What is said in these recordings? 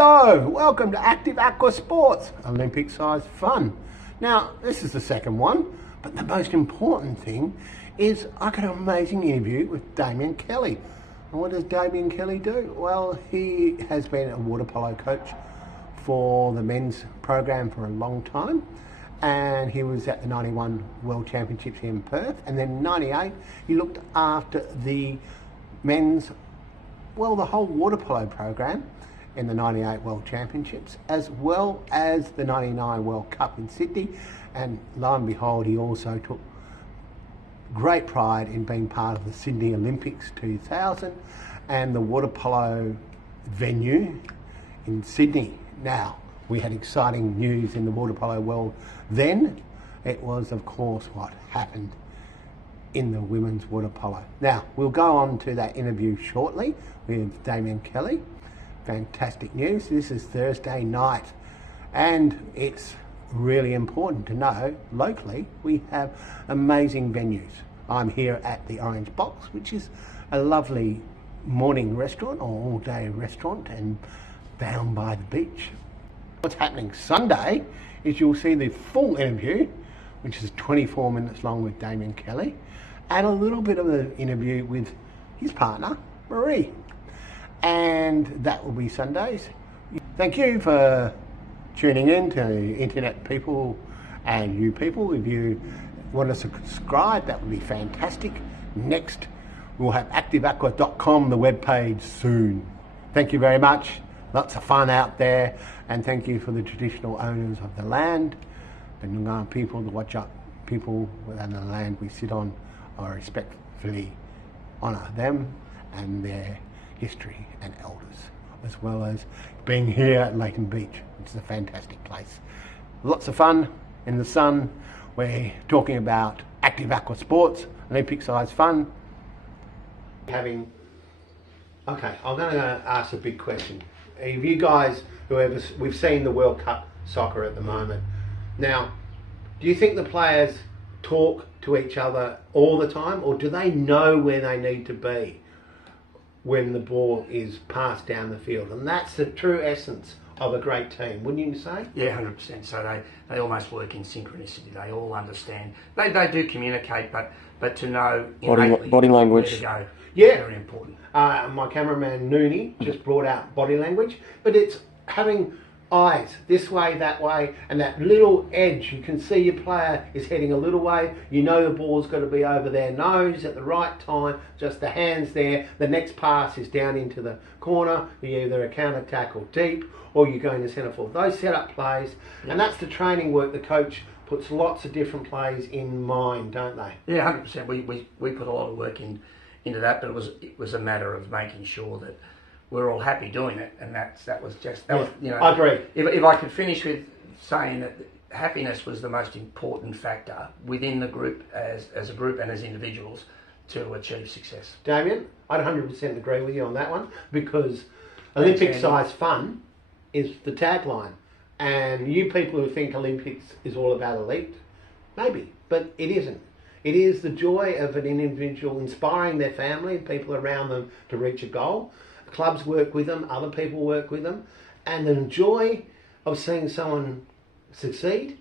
Hello, welcome to Active Aqua Sports, Olympic sized fun. Now, this is the second one, but the most important thing is I got an amazing interview with Damian Kelly. And what does Damian Kelly do? Well, he has been a water polo coach for the men's program for a long time, and he was at the 91 World Championships here in Perth, and then in 98 he looked after the men's, well, the whole water polo program in the 98 World Championships, as well as the 99 World Cup in Sydney. And lo and behold, he also took great pride in being part of the Sydney Olympics 2000 and the water polo venue in Sydney. Now, we had exciting news in the water polo world then. It was, of course, what happened in the women's water polo. Now, we'll go on to that interview shortly with Damian Kelly. Fantastic news. This is Thursday night, and it's really important to know locally we have amazing venues. I'm here at the Orange Box, which is a lovely morning restaurant or all-day restaurant and down by the beach. What's happening Sunday is you'll see the full interview, which is 24 minutes long, with Damian Kelly, and a little bit of an interview with his partner, Marie. And that will be Sundays. Thank you for tuning in to internet people and you people. If you want to subscribe, that would be fantastic. Next, we'll have activeaqua.com, the webpage, soon. Thank you very much. Lots of fun out there. And thank you for the traditional owners of the land, the Noongar people, the Whadjuk people within the land we sit on. I respectfully honour them and their history and elders, as well as being here at Leighton Beach, which is a fantastic place. Lots of fun in the sun. We're talking about Active Aqua Sports, Olympic size fun. Okay, I'm going to ask a big question. If you guys, we've seen the World Cup soccer at the moment. Now, do you think the players talk to each other all the time, or do they know where they need to be when the ball is passed down the field? And that's the true essence of a great team, wouldn't you say? Yeah, 100%. So they almost work in synchronicity. They all understand. They do communicate, but to know body language where to go, yeah, very important. My cameraman Noonie just brought out body language, but it's having eyes this way, that way, and that little edge. You can see your player is heading a little way. You know the ball's got to be over their nose at the right time, just the hands there. The next pass is down into the corner. You're either a counter tack or deep, or you're going to centre forward. Those set-up plays, and that's the training work. The coach puts lots of different plays in mind, don't they? Yeah, 100%. We put a lot of work into that, but it was a matter of making sure that we're all happy doing it, and that was you know. I agree. If I could finish with saying that happiness was the most important factor within the group, as a group and as individuals, to achieve success. Damian, I'd 100% agree with you on that one, because Olympic size fun is the tagline, and you people who think Olympics is all about elite, maybe, but it isn't. It is the joy of an individual inspiring their family and people around them to reach a goal. Clubs work with them, other people work with them, and the joy of seeing someone succeed.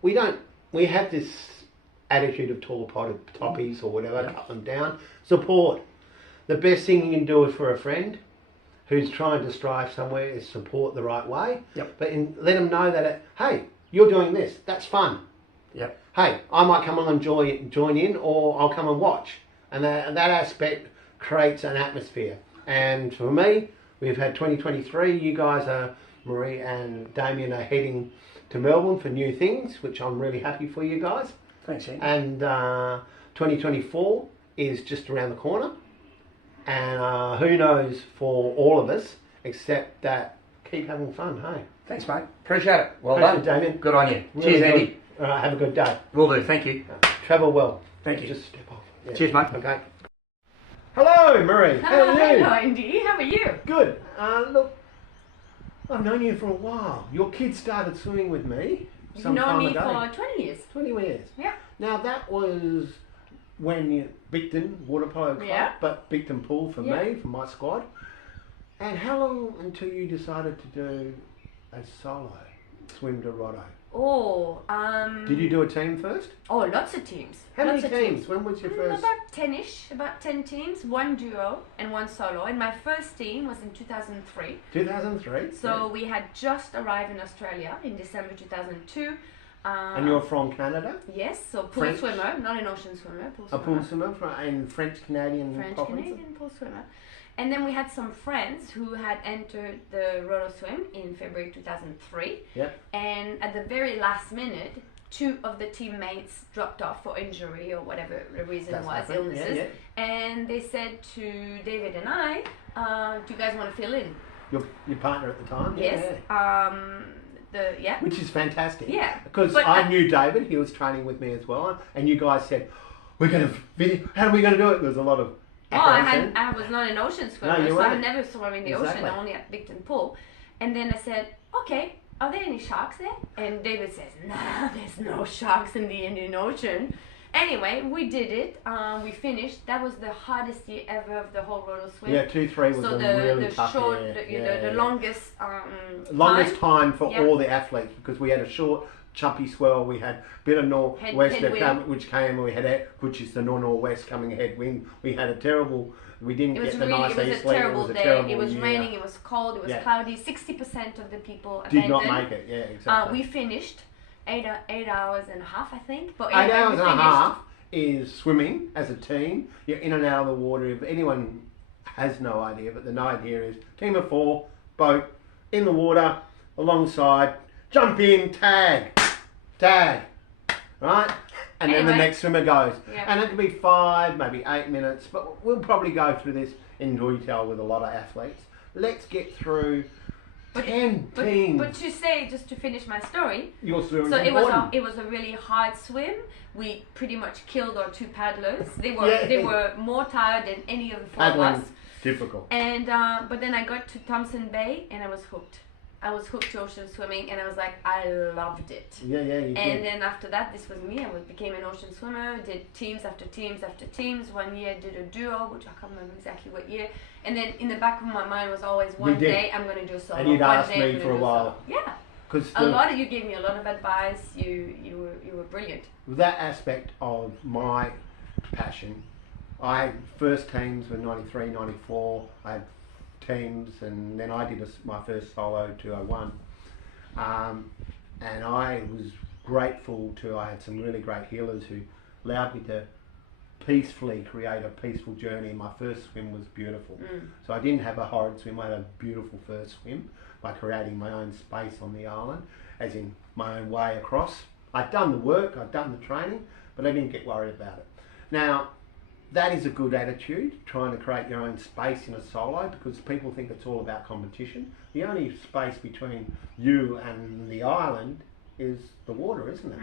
We have this attitude of tall potted toppies or whatever, cut them down. Support. The best thing you can do for a friend who's trying to strive somewhere is support the right way. Yep. But let them know that, hey, you're doing this, that's fun. Yep. Hey, I might come along and join in, or I'll come and watch. And that aspect creates an atmosphere. And for me, we've had 2023. You guys Marie and Damian are heading to Melbourne for new things, which I'm really happy for you guys. Thanks, Ian. And 2024 is just around the corner. And who knows for all of us, except that keep having fun, hey? Thanks, mate. Appreciate it. Well Thanks, done, Damian. Good on you. Really Cheers, good. Andy. All right, have a good day. Will do. Thank you. Travel well. Thank you. Just step off. Yeah. Cheers, mate. Okay. Hello, Marie. How are you? Hello, Andy. How are you? Good. Look, I've known you for a while. Your kids started swimming with me some You've known time me ago. for 20 years. 20 years. Yeah. Now that was when you Bigton Water Polo Club, Yeah. but Bigton Pool for Yeah. me, for my squad. And how long until you decided to do a solo swim to Rotto? Oh, Did you do a team first? Oh, lots of teams. How many Lots of teams? When was your first? About 10-ish, about 10 teams, one duo and one solo. And my first team was in 2003. 2003. So we had just arrived in Australia in December 2002. And you're from Canada? Yes, so pool French? swimmer, not an ocean swimmer. Pool A swimmer. pool swimmer and French Canadian. French Canadian pool swimmer. And then we had some friends who had entered the Rottnest in February 2003. Yep. And at the very last minute, two of the teammates dropped off for injury or whatever the reason That's was, happened. illnesses. Yeah. And they said to David and I, do you guys want to fill in? Your partner at the time? Yes. Yeah. Which is fantastic. Yeah. Because I knew David, he was training with me as well, and you guys said, we're going to video, how are we going to do it? There was a lot of well, I was not an ocean swimmer, No, so weren't. I never swam in the ocean, only at Bigton Pool. And then I said, okay, are there any sharks there? And David says, nah, there's no sharks in the Indian Ocean. Anyway, we did it. We finished. That was the hardest year ever of the whole roller swim. Yeah, 2-3 was so a really tough short, year. The longest longest time for Yep. all the athletes, because we had a short chumpy swell, we had a bit of northwest which came, we had which is the northwest coming headwind. We had a terrible. We didn't get the nice It was east a wind. terrible It was a day. terrible It was year. raining. It was cold. It was cloudy. 60% of the people did not abandoned. make it. Yeah, exactly. We finished 8 hours and a half, I think. But 8 anyway, hours we and a finished. half is swimming as a team. You're in and out of the water. If anyone has no idea, but the idea is team of 4, boat, in the water, alongside, jump in, tag, right? And then the Anyway. next swimmer goes. Yeah. And it could be 5, maybe 8 minutes, but we'll probably go through this in detail with a lot of athletes. Let's get through 10 teams. But to say, just to finish my story, Your swimming so is it was important. a really hard swim. We pretty much killed our 2 paddlers. They were more tired than any of the 4 of Paddling's us. difficult. And but then I got to Thompson Bay and I was hooked. I was hooked to ocean swimming and I was like, I loved it. Yeah, you And did. then after that, this was me. I became an ocean swimmer, did teams after teams after teams. One year I did a duo, which I can't remember exactly what year. And then in the back of my mind was always one day I'm going to do solo. And you'd one asked day me I'm gonna for a do while. solo. Yeah. Because You gave me a lot of advice. You were brilliant. that aspect of my passion, first teams were 93, 94. I had teams, and then I did my first solo 201. And I was grateful I had some really great healers who allowed me to peacefully create a peaceful journey. My first swim was beautiful. So I didn't have a horrid swim, I had a beautiful first swim by creating my own space on the island, as in my own way across. I'd done the work, I'd done the training, but I didn't get worried about it. Now, that is a good attitude, trying to create your own space in a solo, because people think it's all about competition. The only space between you and the island is the water, isn't it?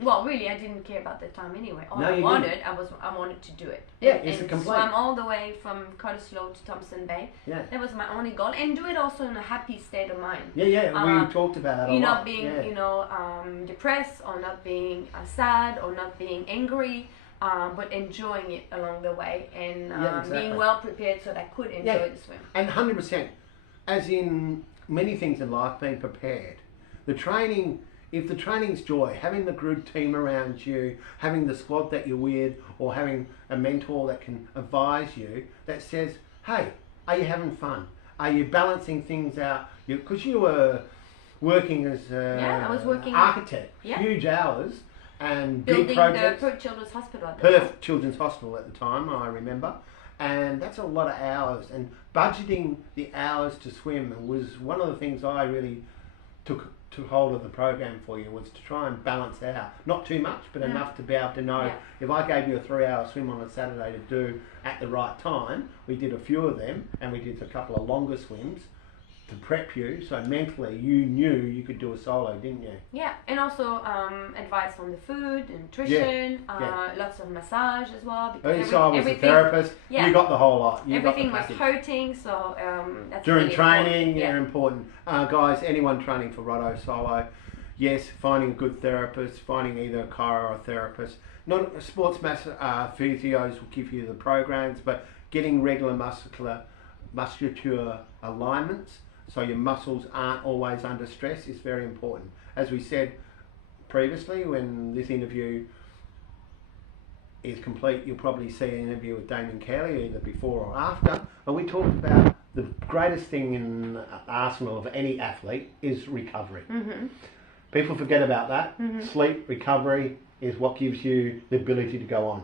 Well, really, I didn't care about the time anyway. All No, I you wanted to do it. Yeah, and, it's a and complete. swam all the way from Cottesloe to Thompson Bay. Yeah. That was my only goal, and do it also in a happy state of mind. Yeah, we talked about that a lot. Not being, depressed or not being sad or not being angry, but enjoying it along the way and exactly. being well prepared so that I could enjoy the swim. And 100%, as in many things in life, being prepared. The training, if the training's joy, having the good team around you, having the squad that you're with, or having a mentor that can advise you, that says, hey, are you having fun? Are you balancing things out? Because you were working as I was working architect, yeah. huge hours, and building big projects. the Perth Children's Hospital at the time. Perth Children's Hospital at the time, I remember. And that's a lot of hours. And budgeting the hours to swim was one of the things I really took hold of the program for you, was to try and balance out. Not too much, but enough to be able to know if I gave you a 3-hour swim on a Saturday to do at the right time, we did a few of them, and we did a couple of longer swims to prep you, so mentally you knew you could do a solo, didn't you? Yeah, and also advice on the food, nutrition, lots of massage as well. Because So I was a therapist. You got the whole lot. Everything was hurting, so that's during really training. important. Yeah, important. Guys, anyone training for Rotto solo, yes, finding a good therapist, finding either a chiro or a therapist. Not sports physios will give you the programs, but getting regular muscular musculature alignments, so your muscles aren't always under stress, is very important. As we said previously, when this interview is complete, you'll probably see an interview with Damian Kelly either before or after. But we talked about the greatest thing in the arsenal of any athlete is recovery. People forget about that. Sleep, recovery is what gives you the ability to go on.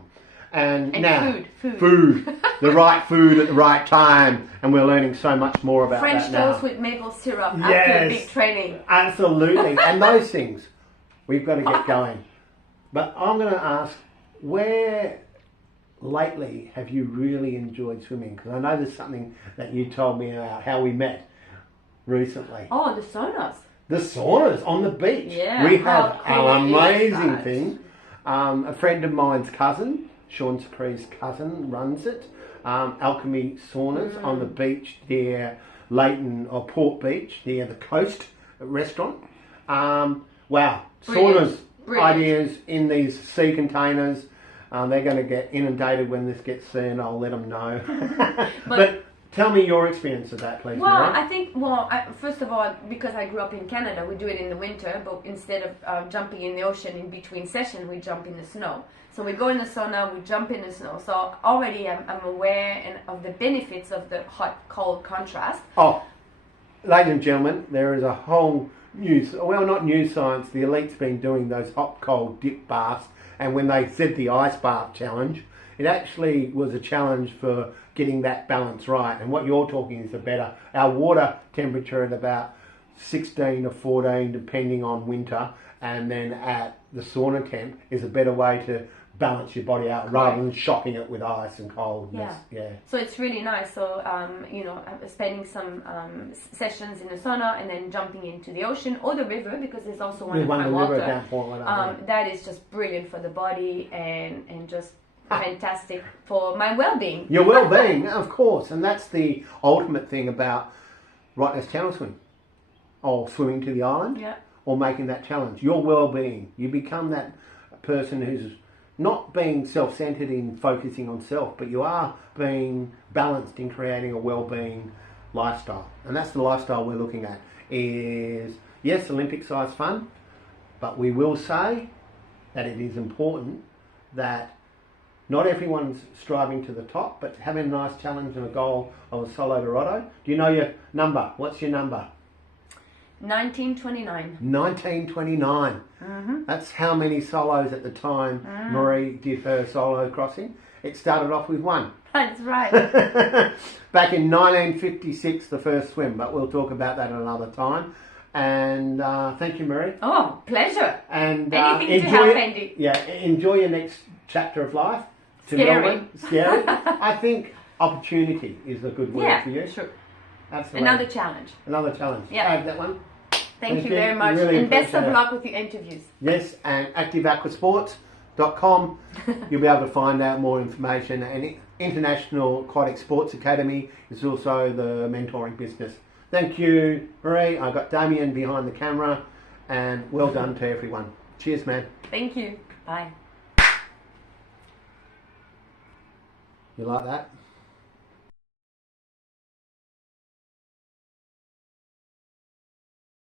And now, food. The right food at the right time. And we're learning so much more about French that now. toast with maple syrup after a big training. Absolutely. And those things, we've got to get going. But I'm going to ask, where lately have you really enjoyed swimming? Because I know there's something that you told me about how we met recently. Oh, the saunas. The saunas on the beach. Yeah, we have cool an amazing that? thing. A friend of mine's cousin, Sean Sacree's cousin, runs it. Alchemy Saunas on the beach near Leighton or Port Beach, near the coast restaurant. Wow, saunas ideas in these sea containers. They're going to get inundated when this gets seen. I'll let them know. but tell me your experience of that, please. Well, Marie. I think, first of all, because I grew up in Canada, we do it in the winter, but instead of jumping in the ocean in between sessions, we jump in the snow. So we go in the sauna, we jump in the snow. So already I'm aware of the benefits of the hot-cold contrast. Oh, ladies and gentlemen, there is a whole not new science, the elite's been doing those hot-cold dip baths, and when they said the ice bath challenge, it actually was a challenge for getting that balance right. And what you're talking is our water temperature at about 16 or 14, depending on winter, and then at the sauna temp is a better way to balance your body out rather than shocking it with ice and coldness. Yeah. So it's really nice. So spending some sessions in the sauna and then jumping into the ocean or the river, because there's also one in high water. That is just brilliant for the body and just fantastic for my well-being. Your well-being, of course, and that's the ultimate thing about Rottnest Channel Swim, or swimming to the island, or making that challenge. Your well-being, you become that person who's not being self-centered in focusing on self, but you are being balanced in creating a well-being lifestyle. And that's the lifestyle we're looking at. Is, yes, Olympic-sized fun, but we will say that it is important that not everyone's striving to the top, but having a nice challenge and a goal of a solo Dorado. Do you know your number? What's your number? 1929. 1929. That's how many solos at the time Marie did her solo crossing. It started off with one. That's right. Back in 1956, the first swim, but we'll talk about that another time. And thank you, Marie. Oh, pleasure. And anything to help, Andy. Yeah, enjoy your next chapter of life. Scary. Scary. I think opportunity is a good word for you. Yeah, sure. Absolutely. Another challenge. Another challenge. Yeah. I have that one. Thank you very much. Really and best of appreciate it. luck with your interviews. Yes, and activeaquasports.com. You'll be able to find out more information. And International Aquatic Sports Academy is also the mentoring business. Thank you, Marie. I got Damian behind the camera, and well done to everyone. Cheers, man. Thank you. Bye. You like that?